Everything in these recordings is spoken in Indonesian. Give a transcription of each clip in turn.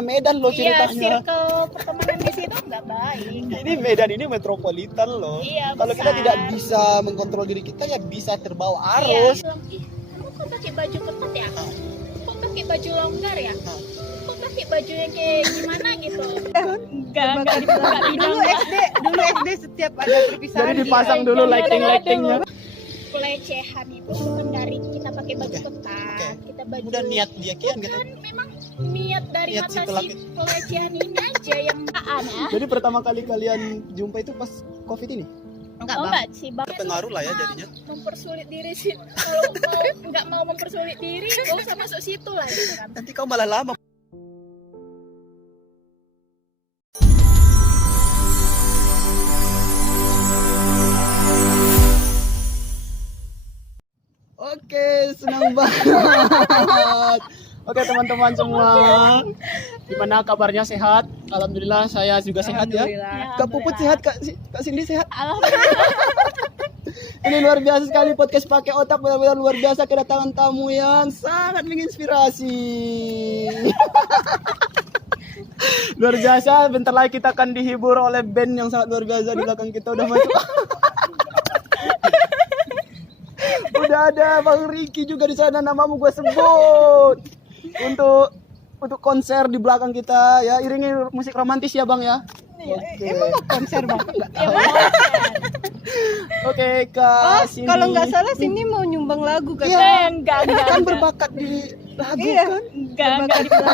Medan loh Iya, ceritanya. circle pertemanan di situ nggak baik. Ini Medan ini metropolitan loh. Iya, Kalau kita besar. tidak bisa mengontrol diri kita ya bisa terbawa Iya, arus. bilang, ih, kamu kok pakai baju ketat ya? Kok pakai baju longgar ya? Kok pakai baju yang kayak gimana gitu? Enggak dibuka Dulu SD setiap ada perpisahan. Jadi dipasang dulu lighting-lightingnya. Pelecehan itu bukan dari kita pakai baju ketat, kita baju. Udah niat dia kian gitu. Kan memang niat dari Niat si mata si pelaku. pelecehan ini aja yang ya. Jadi pertama kali kalian jumpa itu pas Covid ini? Enggak, Oh Bang. enggak sih bang. Pengaruh lah ya jadinya. Mempersulit diri sih. Kalau mau nggak mau mempersulit diri, gak usah masuk situ lah gitu kan. Nanti kau malah lama. Oke, senang banget. Oke teman-teman semua, gimana kabarnya, sehat? Alhamdulillah saya juga sehat ya. Kak Puput sehat, Kak Cindy sehat. Alhamdulillah. Ini luar biasa sekali podcast pakai otak, benar-benar luar biasa, kedatangan tamu yang sangat menginspirasi. Luar biasa, bentar lagi kita akan dihibur oleh band yang sangat luar biasa di belakang kita udah masuk. Udah ada Bang Ricky juga di sana, namamu gue sebut. Untuk konser di belakang kita ya, iringi musik romantis ya Bang ya. Oke. Emang mau konser, Bang? Oke, Kak Cindy. Kalau nggak salah sini mau nyumbang lagu kan? Iya. Enggak. Kan berbakat di lagu Iya. kan. Enggak dibuka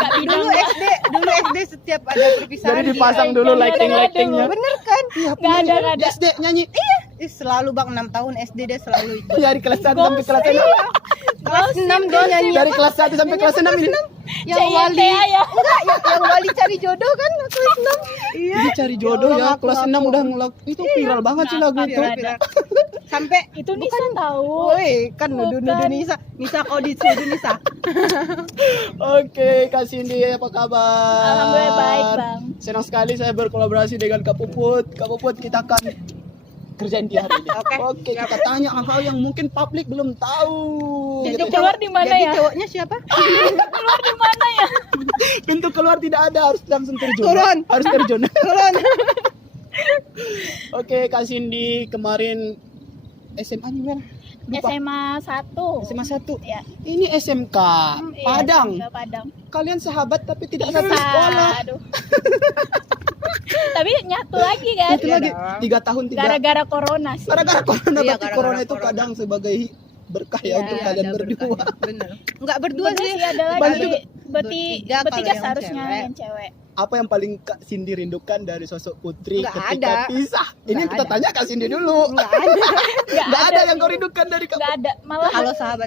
Dulu SD setiap ada perpisahan. Jadi dipasang dulu lighting-lightingnya. Bener kan? Iya, Nggak ada. SD nyanyi. Selalu Bang 6 tahun SD dia selalu ikut. Dari kelas 1 sampai kelas 6. Kelas 6 dia nyanyi. Dari kelas 1 sampai kelas 6 ini. Yang wali ya. enggak yang wali cari jodoh kan kelas 6. Iya. Jadi cari jodoh Ya ya, Allah, kelas ngaku. 6 udah ngelakuin itu viral banget sih lagu itu. Viral. Sampai Itu Nisa tahu. woi kan nuduh Nisa kau dituduh Nisa. Oke, Kak Cindy apa kabar? Alhamdulillah baik, Bang. Senang sekali saya berkolaborasi dengan Kak Puput. Kak Puput, kita akan kerjain dia hari ini. Oke, kita tanya hal-hal yang mungkin publik belum tahu. Pintu keluar di mana Jadi ya? cowoknya siapa? Keluar di mana ya? Pintu keluar tidak ada, harus langsung terjun. Turun. Harus terjun. Turun. Oke, Kak Cindy kemarin SMA nya mana? Lupa. SMA 1. SMA 1. Ya. Ini SMK Iya, Padang. SMK Padang. Kalian sahabat tapi tidak Bisa. satu sekolah. Aduh. Tapi nyatu lagi kan? Itu lagi 3 tahun 3. Gara-gara corona sih. Gara-gara corona, Iya, berarti gara-gara corona itu corona. kadang sebagai berkah ya Iya, untuk Iya, kalian ada berdua. berkahnya. Bener. Enggak berdua Bener sih. sih ada Banyak lagi. juga. Bertiga kalau Bertiga yang harusnya cewek. yang cewek. Apa yang paling Kak Cindy rindukan dari sosok Putri Nggak ketika ada. pisah? Ini Nggak kita ada. tanya Kak Cindy dulu. Enggak ada. Nggak ada yang sih. kau rindukan dari Kak Nggak ada. Malah Kalau sahabat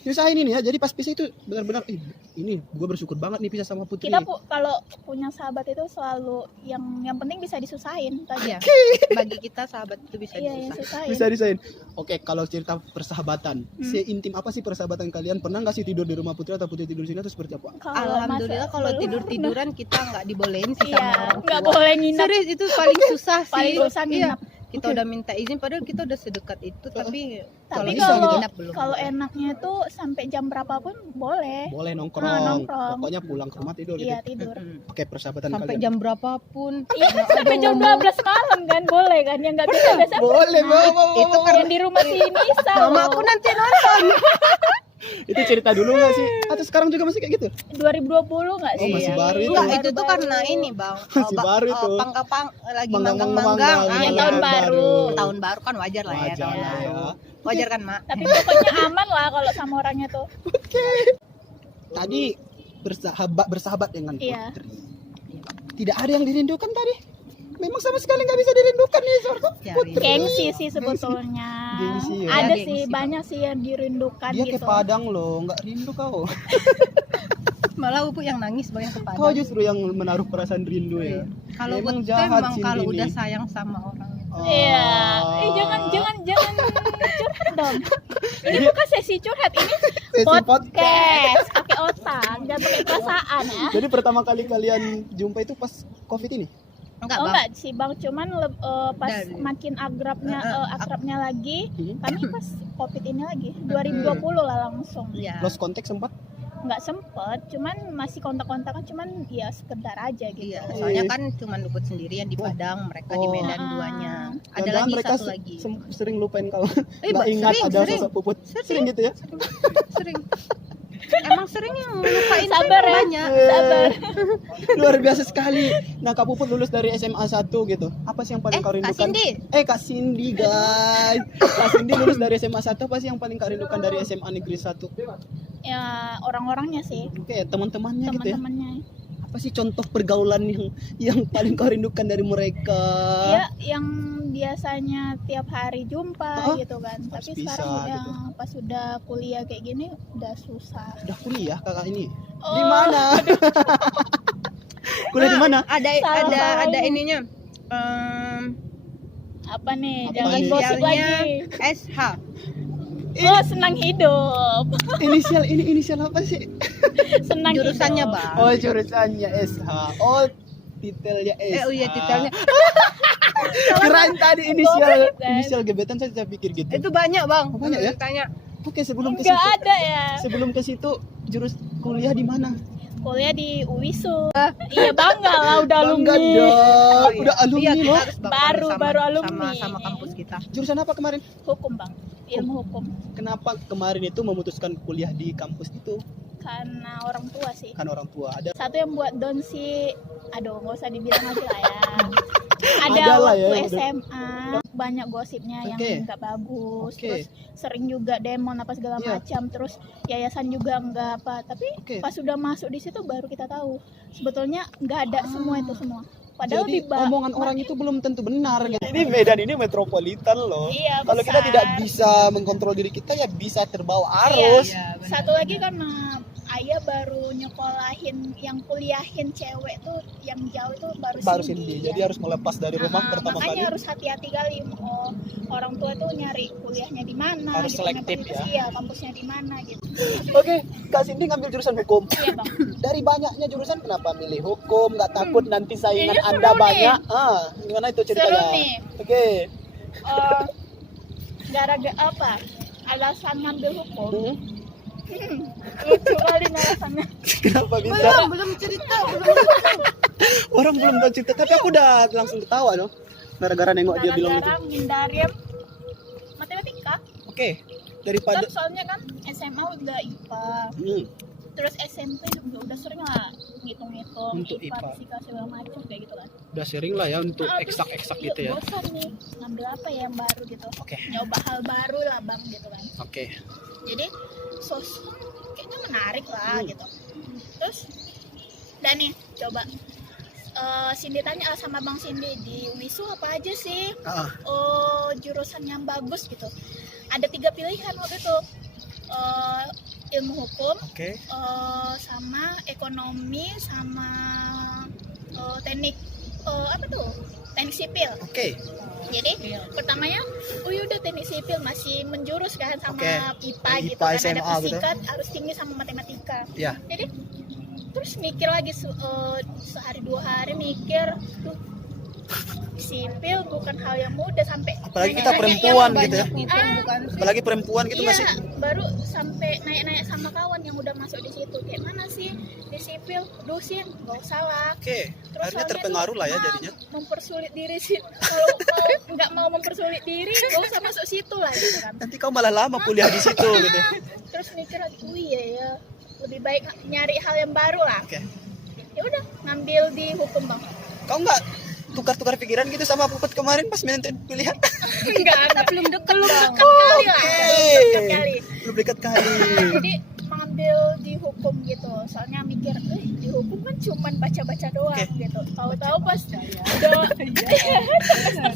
Nyusahin ini ya. Jadi pas pisah itu benar-benar ini gue bersyukur banget nih pisah sama Putri. kita kalau punya sahabat itu selalu yang penting bisa disusahin tadi. Iya. Bagi kita sahabat itu bisa Iya, yang disusah. susahin. Bisa disahin. Oke, kalau cerita persahabatan, seintim apa sih persahabatan kalian? Pernah nggak sih tidur di rumah Putri atau Putri tidur di sini atau seperti apa? Alhamdulillah kalau tidur-tiduran kita nggak dibolehin sih sama Iya, orang nggak tua. boleh nginep. Serius itu paling susah sih. Paling susah Iya. nginep. Kita udah minta izin padahal kita udah sedekat itu tapi Tapi bisa kalau nginep belum. kalau enaknya tuh sampai jam berapapun boleh. Boleh nongkrong. Nongkrong. Pokoknya pulang ke rumah tidur Iya gitu. tidur. Pakai persahabatan sampai kalian. jam berapapun. Iya sampai jam 12 malam kan boleh kan yang nggak bisa biasa. Boleh, bawa. Itu Yang di rumah si Nisa. Mama aku nanti nonton. Itu cerita dulu nggak sih? Atau sekarang juga masih kayak gitu? 2020 nggak Oh, sih? masih baru itu. Enggak, itu tuh karena ini, Bang. Masih baru itu. Lagi Manggang-manggang. manggang-manggang. Iya, Tahun tahun baru. Tahun baru kan wajar lah ya. Wajar tahun lah ya. baru. Wajar kan, Mak? Tapi pokoknya aman lah kalau sama orangnya tuh. Tadi bersahabat dengan Iya. Putri. Tidak ada yang dirindukan tadi. Memang sama sekali nggak bisa dirindukan nih seorang Cari. Putri. Gengsi sih sebetulnya. Gengsi ya. Ada Gengsi, sih Bang. banyak sih yang dirindukan Dia ke gitu. Padang loh, nggak rindu kau. Malah Upu yang nangis banyak kepada. Kau justru yang menaruh perasaan rindu ya. Kalau Memang buat jahat memang Cindy kalau nih. udah sayang sama orang itu. Iya. Jangan curhat dong. Ini bukan sesi curhat, ini Sesi podcast. Pakai otak, jangan pakai perasaan ya. Jadi pertama kali kalian jumpa itu pas Covid ini? Enggak, Oh Bang. enggak sih Bang, cuman pas Dari- makin akrabnya lagi, Hmm. kami pas Covid ini lagi 2020 lah langsung. Iya. Lost contact sempat? nggak sempet, cuman masih kontak-kontakan, cuman ya sekedar aja gitu. Iya, soalnya kan cuma Luput sendirian di Padang, mereka di Medan duanya. Ada Jangan-jangan lagi mereka satu lagi. sering lupain kawan. Eh, Nggak ingat sering, ada sering. sosok Puput. Sering gitu ya. Sering. Emang sering yang lupain tuh Sabar ya, banyak. sabar. Luar biasa sekali. Nah, Kak Puput lulus dari SMA 1 gitu. Apa sih yang paling kau Kak rindukan? Cindy. Kak Cindy, guys. Kak Cindy lulus dari SMA 1, apa sih yang paling kau rindukan dari SMA Negeri 1? Ya orang-orangnya sih, Oke, teman-temannya gitu ya. teman-temannya. Apa sih contoh pergaulan yang paling kau rindukan dari mereka? Ya yang biasanya tiap hari jumpa Oh, gitu kan, harus tapi bisa, sekarang ya gitu. pas sudah kuliah kayak gini udah susah. Udah kuliah kakak ini. Oh, Di mana? Kuliah di mana? Salah. Ada ininya. Apa nih? Apa Jangan nih? gosip Inisialnya lagi. SH. Oh, senang hidup. Inisial apa sih? Senang Jurusannya, hidup. Bang. Oh, jurusannya SH. Oh, titelnya SH. Oh iya, titelnya. Kirain tadi inisial Gosip, kan? inisial gebetan saya pikir gitu. Itu banyak, Bang. Oh, banyak ya? Tanya. Oke, sebelum ke Enggak situ. ada ya. Sebelum ke situ jurus kuliah di mana? Kuliah di UISU. Iya, bangga lah udah Bangga alumni. dong. Udah alumni Iya, kita loh. harus bangga Baru alumni. sama kampus kita. Jurusan apa kemarin? Hukum, Bang. Ilmu hukum. Kenapa kemarin itu memutuskan kuliah di kampus itu? Karena orang tua sih. Kan orang tua ada. Satu yang buat down sih, aduh nggak usah dibilang lagi lah ya. Ada Ada lah waktu ya, udah. SMA banyak gosipnya Oke. yang nggak bagus, Oke. terus sering juga demon apa segala Iya. macam, terus yayasan juga nggak apa. Tapi Oke. pas sudah masuk di situ baru kita tahu sebetulnya nggak ada semua itu semua. Padahal Jadi di omongan orang itu belum tentu benar gitu. Ini Medan ini metropolitan loh. Iya, Kalau kita besar. tidak bisa mengkontrol diri kita ya bisa terbawa Iya. arus. Iya, benar. Satu lagi karena ayah baru nyekolahin yang kuliahin cewek tuh yang jauh itu Baru Cindy. ya. Jadi harus melepas dari rumah pertama makanya kali. harus hati-hati kali. Oh, orang tua tuh nyari kuliahnya di mana, Harus gitu, selektif universitas, ya. iya, kampusnya di mana gitu. Oke, Kak Cindy ngambil jurusan hukum. Iya, Bang. Dari banyaknya jurusan kenapa milih hukum? Nggak takut nanti saingan Ini seru Anda nih. banyak? Gimana itu Seru ceritanya? nih. Oke. Eh, gara-gara apa? Alasan ngambil hukum. Lucu kali nih alasannya. Kenapa bisa? Belum cerita, Orang belum tahu cerita, tapi aku udah langsung ketawa dong. Gara-gara nengok dia bilang gitu. Gara-gara mendarim matematika. Oke. Daripada Kan soalnya kan SMA udah IPA. Terus SMP juga udah sering lah ngitung-ngitung Untuk IPA, IPA. fisika segala macam kayak gitu kan. udah sering lah ya untuk Nah, terus, eksak-eksak yuk, gitu ya. bosan nih ngambil apa ya yang baru gitu. Oke. Nyoba hal baru lah Bang gitu kan. Oke. Jadi kayaknya menarik lah gitu. Terus dan nih coba Cindy tanya sama Bang Cindy di WISU apa aja sih jurusan yang bagus gitu. Ada 3 pilihan waktu itu. Ilmu hukum, Oke. sama ekonomi, sama teknik apa tuh? Teknik sipil. Oke. Jadi pertamanya, udah teknik sipil masih menjurus kan sama Oke. IPA gitu IPA, kan, ada SMA gitu. fisika harus tinggi sama matematika. Ya. Jadi terus mikir lagi sehari 2 hari mikir, tuh sipil bukan hal yang mudah sampai Apalagi kita nanya-nanya perempuan yang gitu ya. Ngitung bukan sih? Apalagi perempuan gitu iya, masih. baru sampai nanya-nanya sama kawan yang udah masuk di situ. Kayak mana sih di sipil? Dosen, nggak usah lah. Oke. Terus Akhirnya soalnya terpengaruh tuh, lah ya jadinya. mempersulit diri sih. Kalau nggak mau mempersulit diri, nggak usah masuk situ lah gitu kan. Nanti kau malah lama kuliah di situ gitu. Terus mikir lagi, iya ya, lebih baik nyari hal yang baru lah. Oke. Ya udah, ngambil di hukum Bang. Kau nggak tukar-tukar pikiran gitu sama Puput kemarin pas menentuin pilihan? Kita belum dekat kali lah. Dekat kali. Belum dekat kali. Jadi mengambil di hukum gitu. Soalnya mikir, di hukum kan cuman baca-baca doang Oke. gitu. Tahu-tahu pas udah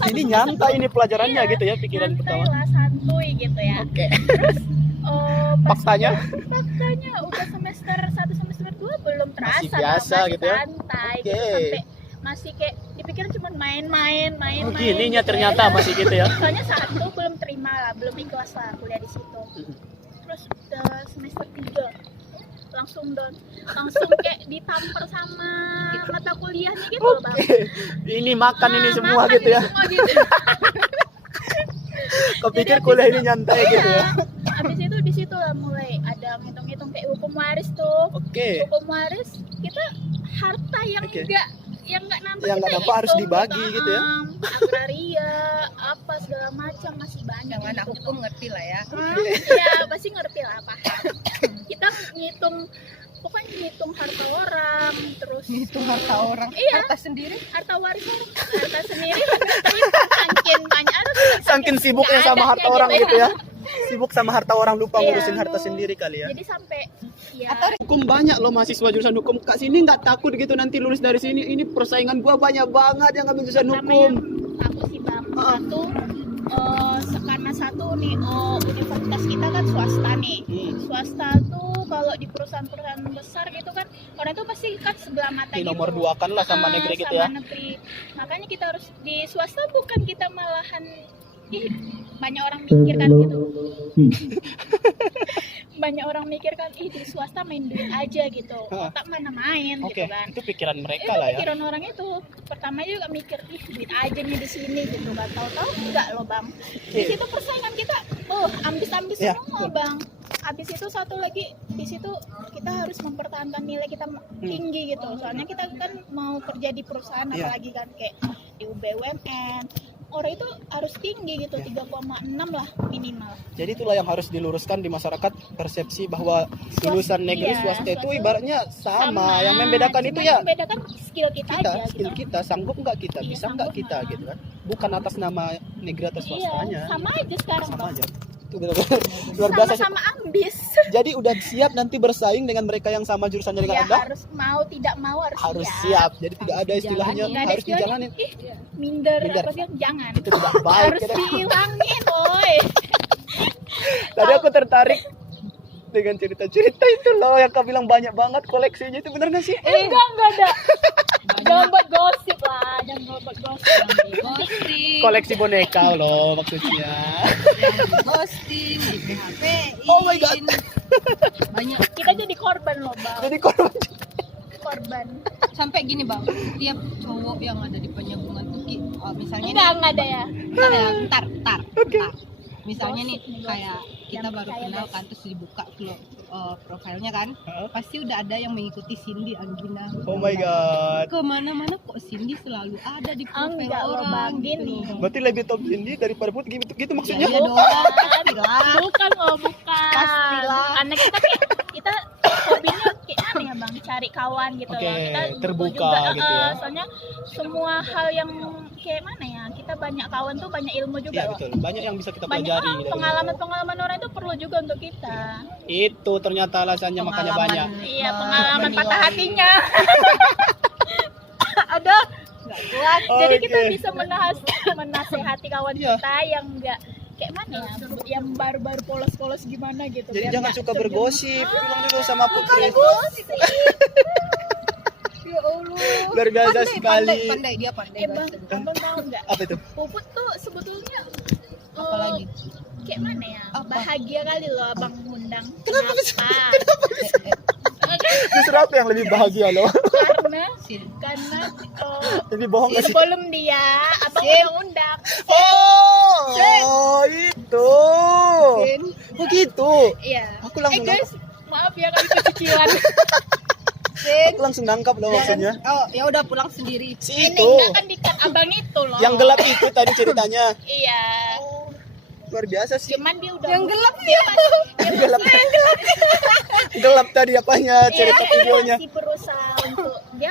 Ini nyantai ini pelajarannya Iya, gitu ya pikiran santai pertama. lah, santuy gitu ya. Oke. Pas Faktanya? faktanya udah semester 1 semester 2 belum terasa. Masih biasa masih gitu ya? santai Oke. gitu, sampai masih kayak dipikir cuma main-main. Oh, gininya gitu ternyata ya. masih gitu ya. Soalnya 1 belum terima lah, belum ikhlas lah kuliah di situ. Terus udah semester 3 langsung down, langsung kayak ditampar sama mata kuliahnya gitu loh Bang. Ini makan ini semua Makan gitu ini ya. semua gitu. Kau pikir kuliah ini nyantai gitu ya. Habis itu di situ lah mulai ada ngitung-ngitung kayak hukum waris waris tuh. Oke. Hukum waris kita harta yang Oke. nggak nampak Yang nggak kita nampak harus hitung, dibagi gitu ya. agraria apa segala macam masih banyak. Yang anak gitu. hukum ngerti lah ya. Ya pasti ngerti lah, paham. Kita ngitung, pokoknya ngitung harta orang, terus Itu harta orang, Iya. harta sendiri. harta waris orang, harta sendiri. Tapi saking banyak Saking sibuknya nggak sama ada harta kayak orang gitu gitu ya. Sibuk sama harta orang, lupa Iya. ngurusin harta sendiri kali ya. Jadi sampai ya Hukum banyak loh mahasiswa jurusan hukum. Kak sini nggak takut gitu nanti lulus dari sini? Ini persaingan gua banyak banget yang ngambil jurusan hukum. pertama aku sih bang, satu karena satu nih universitas kita kan swasta nih. Swasta tuh kalau di perusahaan-perusahaan besar gitu kan orang itu pasti kan sebelah mata Ini gitu. nomor 2 kan lah sama negeri gitu ya. Sama negeri. Makanya kita harus di swasta, bukan kita malahan banyak orang mikir kan gitu. Banyak orang mikir kan di swasta main duit aja gitu. Otak mana main Oke, gitu kan. itu pikiran mereka Itu lah ya. pikiran orang itu. Pertama juga mikir duit aja nih di sini gitu kan. Tahu-tahu enggak loh bang. Di situ persaingan kita ambis-ambis Iya, semua bang. Habis itu satu lagi di situ kita harus mempertahankan nilai kita tinggi gitu. Soalnya kita kan mau kerja di perusahaan Iya. apalagi kan kayak di BUMN. Orang itu harus tinggi gitu, 3,6 lah minimal. Jadi itulah yang harus diluruskan di masyarakat, persepsi bahwa lulusan negeri iya, swasta itu swasta ibaratnya sama. Yang membedakan Cuma itu yang ya membedakan skill kita aja skill gitu. kita, sanggup nggak kita, Iya, bisa nggak sanggup kita nggak. gitu kan. Bukan atas nama negeri atau Iya, swastanya. sama aja sekarang Sama bang. aja. Itu benar-benar luar biasa sih. Sama-sama ambis. Jadi udah siap nanti bersaing dengan mereka yang sama jurusannya dengan Ya Anda? harus mau tidak mau Harus siap. Jadi tidak ada istilahnya Nggak ada harus istilahnya, dijalanin. Minder. Minder. Apa sih? Jangan. Itu tidak baik. Harus Kita- dihilangin, boy. Tadi aku tertarik dengan cerita-cerita itu loh yang kau bilang banyak banget koleksinya, itu benar nggak sih? Enggak ada. Jangan buat gosip lah, jangan buat gosip. Ghosting, Koleksi boneka loh maksudnya. ghosting, di PHP. Oh my God. Banyak. Kita jadi korban loh, bang. Jadi korban. Korban. Sampai gini bang, tiap cowok yang ada di Penjagungan tuh, misalnya Enggak ada ya. bentar ya, bentar. Misalnya nih, Gosip nih, kayak kita Yang baru percaya, kenal guys. kan, terus dibuka profilnya kan, Hah? pasti udah ada yang mengikuti Cindy Anggina. Oh my God. Kemana-mana kok Cindy selalu ada di profil Enggak loh, orang. Bang. gitu Gini. loh. Berarti lebih top Cindy daripada Putri gitu Ya, maksudnya? iya dong, pastilah. Bukan loh, bukan. Pastilah. Karena kita hobinya kayak aneh ya bang, cari kawan gitu Oke, loh. Kita terbuka juga, gitu ya. soalnya semua hal yang kayak mana ya, kita banyak kawan tuh banyak ilmu juga Iya loh. betul. Banyak yang bisa kita Banyak pelajari. gitu. pengalaman orang itu perlu juga untuk kita. Itu ternyata alasannya makanya banyak. Iya, pengalaman menilai. patah hatinya. Ada. Nggak kuat. Jadi kita Oke. bisa menasehati kawan Iya. kita yang enggak kayak mana ya, yang baru-baru polos-polos gimana gitu. Jadi biar jangan nggak suka terjun- bergosip. Bilang dulu sama Putri. Gosip. Ya Allah. Luar biasa sekali. Pandai, dia pandai. Bang, bahasa. abang tahu nggak? Apa itu? Puput tuh sebetulnya Apalagi? kayak mana ya? Apa? Bahagia kali loh abang ngundang. Kenapa? Kenapa? Justru apa yang lebih bahagia loh? Karena Ini bohong gak sih? sebelum dia abang udah undang. Oh, itu. Sin. Oh gitu. Iya. Aku langsung guys, maaf ya kalau itu cicilan. Sin. Aku langsung nangkap loh maksudnya. Oh, ya udah pulang sendiri. Si Ini itu. enggak kan dikat abang itu loh. Yang gelap itu tadi ceritanya. Iya. Luar biasa sih. Cuman dia udah Yang gelap dia masih Gelap. Gelap tadi apanya cerita videonya. masih berusaha untuk dia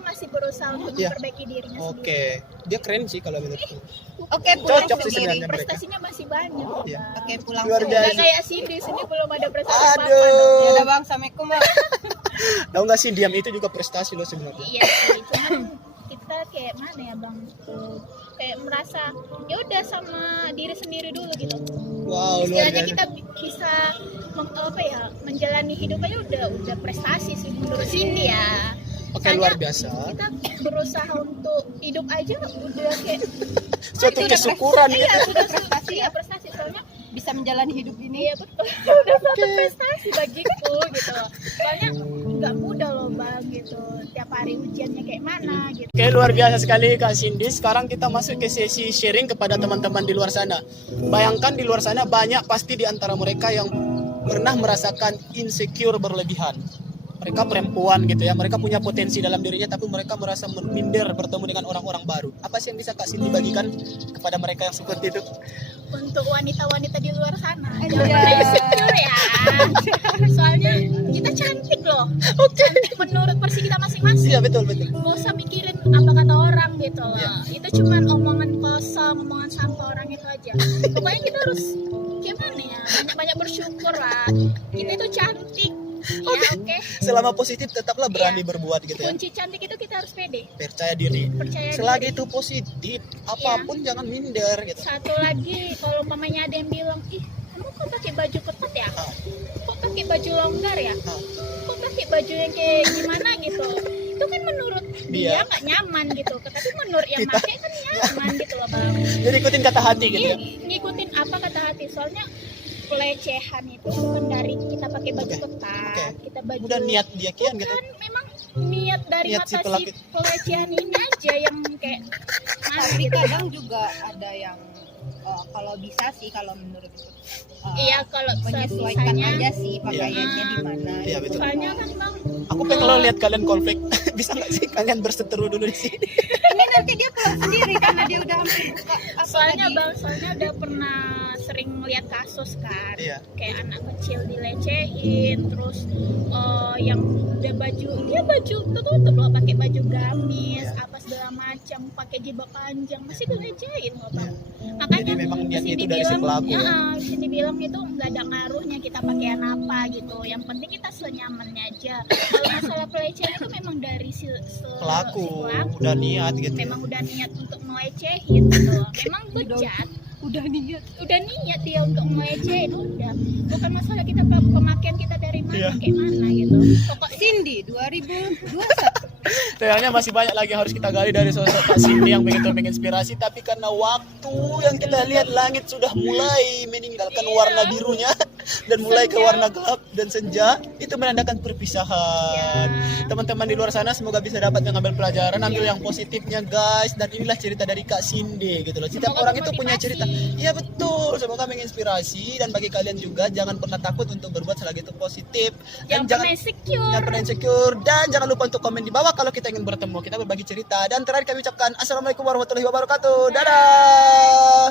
masih berusaha untuk Iya. memperbaiki dirinya sendiri. Oke, dia keren sih kalau menurutku. Oke, pulang Cocok sih sendiri. sebenarnya mereka. Prestasinya masih banyak. Iya. Bang. Oke, pulang Luar sendiri. Nggak kayak Cindy, sini belum ada prestasi apa-apa. Ya Aduh. udah bang, assalamualaikum bang. Tahu nggak sih diam itu juga prestasi loh sebenarnya. Iya sih, cuman kita kayak mana ya bang? Kayak merasa ya udah sama diri sendiri dulu gitu. Wow, luar Istilahnya biasa. kita bisa menjalani hidup aja udah prestasi sih menurut Cindy ya. Oke, Soalnya luar biasa. Kita berusaha untuk hidup aja udah kayak Suatu itu udah kesyukuran iya ya. udah prestasi ya prestasi soalnya Bisa menjalani hidup ini. iya betul udah suatu prestasi bagiku gitu. Soalnya nggak mudah loh bang gitu. Tiap hari ujiannya kayak mana gitu. Oke, luar biasa sekali Kak Cindy. Sekarang kita masuk ke sesi sharing kepada teman-teman di luar sana. Bayangkan di luar sana banyak pasti di antara mereka yang pernah merasakan insecure berlebihan. Mereka perempuan gitu ya, mereka punya potensi dalam dirinya tapi mereka merasa minder bertemu dengan orang-orang baru. Apa sih yang bisa Kak Cindy bagikan kepada mereka yang seperti itu? Untuk wanita-wanita di luar sana, jangan pernah insecure ya. Soalnya kita cantik loh. Cantik menurut versi kita masing-masing. Iya betul. Gak usah mikirin apa kata orang gitu loh. Iya. Itu cuman omongan kosong, omongan sampah orang itu aja. Pokoknya kita harus gimana ya, banyak-banyak bersyukur lah. Kita itu cantik. Ya, oke. Selama positif tetaplah berani Iya. berbuat gitu ya. Kunci cantik itu kita harus pede, Percaya diri. percaya Selagi diri. itu positif, apapun jangan minder gitu. Satu lagi, kalau umpamanya ada yang bilang, ih, kamu kok pakai baju ketat ya? Ah. Kok pakai baju longgar ya? Ah. Kok pakai baju yang kayak gimana gitu? Itu kan menurut dia Iya. nggak nyaman gitu, tapi menurut yang Kita- pakai kan nyaman gitu loh bang. Jadi ikutin kata hati gitu Iya, ya. ngikutin apa kata hati. Soalnya pelecehan itu bukan dari kita pakai baju Oke. ketat, Oke. kita baju. Udah niat dia kian gitu. Kan memang niat dari Niat si mata si pelaku. pelecehan ini aja yang kayak mana Tapi gitu. kadang juga ada yang kalau bisa sih, kalau menurut itu Iya, kalau menyesuaikan sisanya- aja sih pakaiannya di mana. Iya, betul. Soalnya kan bang, Aku pengen lo lihat kalian konflik. Bisa nggak sih kalian berseteru dulu di sini? Ini nanti dia pulang sendiri karena dia udah hampir buka apa soalnya lagi. bang, soalnya udah pernah sering melihat kasus kan, Iya. kayak anak kecil dilecehin, terus yang udah dia baju tertutup loh, pakai baju gamis, Iya. apa segala macam, pakai jilbab panjang, masih dilecehin loh bang. Makanya Jadi memang niatnya Cindy itu dari si bilang, pelaku ya. Cindy bilang itu nggak ada ngaruhnya kita pakaian apa gitu, yang penting kita senyamannya aja. Kalau masalah pelecehan itu memang dari si Pelaku pelaku. udah niat gitu. Memang udah niat untuk melecehin gitu loh. Memang bejat, Udah niat. udah niat dia untuk melecehin, udah. Bukan masalah kita pemakaian kita dari mana, Iya. kayak mana gitu. Pokoknya Cindy 2021. Kayaknya masih banyak lagi yang harus kita gali dari sosok Kak Cindy yang begitu menginspirasi, tapi karena waktu yang kita lihat langit sudah mulai meninggalkan warna birunya dan mulai ke warna gelap dan senja, itu menandakan perpisahan. Teman-teman di luar sana semoga bisa dapat mengambil pelajaran, ambil yang positifnya guys, dan inilah cerita dari Kak Cindy gitu loh. Setiap Semoga orang itu punya cerita. Iya betul, semoga menginspirasi, dan bagi kalian juga jangan pernah takut untuk berbuat selagi itu positif. Dan jangan pernah insecure. jangan pernah insecure, dan jangan lupa untuk komen di bawah kalau kita ingin bertemu, kita berbagi cerita. Dan terakhir kami ucapkan assalamualaikum warahmatullahi wabarakatuh. Dadah.